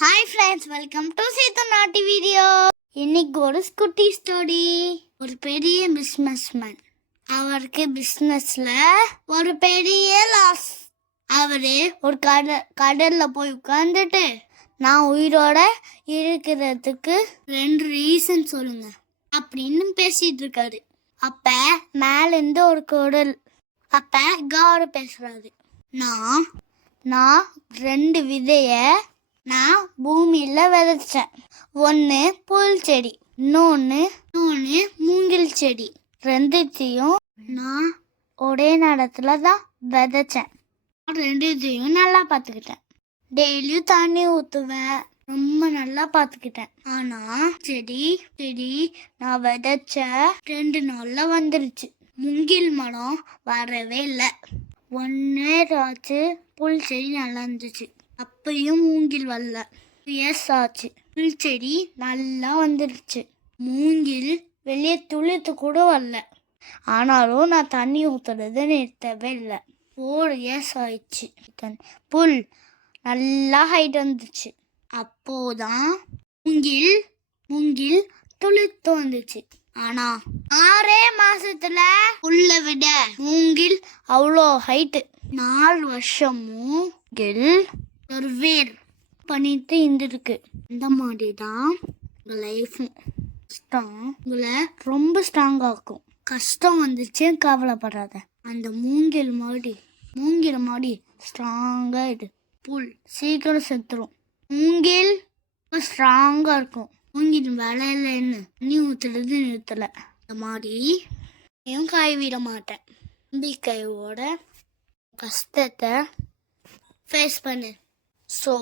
Hi friends, welcome to Seethu நாட்டி video. இன்னைக்கு ஒரு குட்டி ஸ்டோரி. ஒரு பெரிய பிஸ்னஸ்மேன். அவருக்கு பிஸ்னஸ்ல ஒரு பெரிய லாஸ். அவரு ஒரு கடல்ல போய் உட்கார்ந்துட்டு, நான் உயிரோட இருக்கிறதுக்கு 2 ரீசன் சொல்லுங்க அப்படின்னு பேசிட்டு இருக்காரு. அப்ப மேலேருந்து ஒரு குரல். அப்ப காடு பேசுறாரு. நான் 2 விதைய நான் பூமியில விதைச்சேன். ஒன்று புல் செடி, இன்னொன்று மூங்கில் செடி. 2த்தையும் நான் ஒரே நேரத்துல தான் விதைச்சேன். 2த்தையும் நல்லா பார்த்துக்கிட்டேன். டெய்லியும் தண்ணி ஊற்றுவேன். ரொம்ப நல்லா பார்த்துக்கிட்டேன். ஆனா செடி நான் விதைச்ச 2 நாள்ல வந்துருச்சு. மூங்கில் மரம் வரவே இல்லை. 1 நேரம் ஆச்சு. புல் செடி நல்லா இருந்துச்சு. அப்பயும் மூங்கில் வரல. இயர்ஸ் ஆச்சு. புல் செடி நல்லா வந்துருச்சு. மூங்கில் வெளியே துளித்து கூட வரல. ஆனாலும் நான் தண்ணி ஊற்றுறது நிறுத்தவே இல்லை. 4 இயர்ஸ் ஆயிடுச்சு. புல் நல்லா ஹைட் வந்துச்சு. அப்போதான் மூங்கில் துளித்து வந்துச்சு. ஆனா 6 மாசத்துல புல்ல விட மூங்கில் அவ்வளோ ஹைட்டு. 4 வருஷமும் ஒரு வேர் பண்ணிட்டு இருந்திருக்கு. இந்த மாதிரி தான் உங்கள் லைஃப்பும் கஷ்டம் உங்களை ரொம்ப ஸ்ட்ராங் ஆக்கும். கஷ்டம் வந்துச்சு கவலைப்படாத. அந்த மூங்கில் மாதிரி ஸ்ட்ராங்காக இது. புல் சீக்கிரம் செத்துரும். மூங்கில் ஸ்ட்ராங்காக இருக்கும். மூங்கில் விளையிலன்னு தண்ணி ஊற்றுறது நிறுத்தலை. இந்த மாதிரி கைவிட மாட்டேன். நம்பிக்கையோட கஷ்டத்தை ஃபேஸ் பண்ணு. ஸோ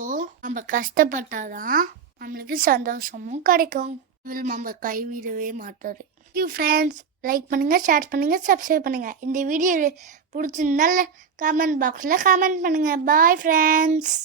நம்ம கஷ்டப்பட்டாதான் நம்மளுக்கு சந்தோஷமும் கிடைக்கும். இதில் நம்ம கைவிடவே மாட்டாரு. ஃப்ரெண்ட்ஸ், லைக் பண்ணுங்க, ஷேர் பண்ணுங்க, சப்ஸ்கிரைப் பண்ணுங்க. இந்த வீடியோ பிடிச்சிருந்தால கமெண்ட் பாக்ஸில் கமெண்ட் பண்ணுங்க. Bye friends.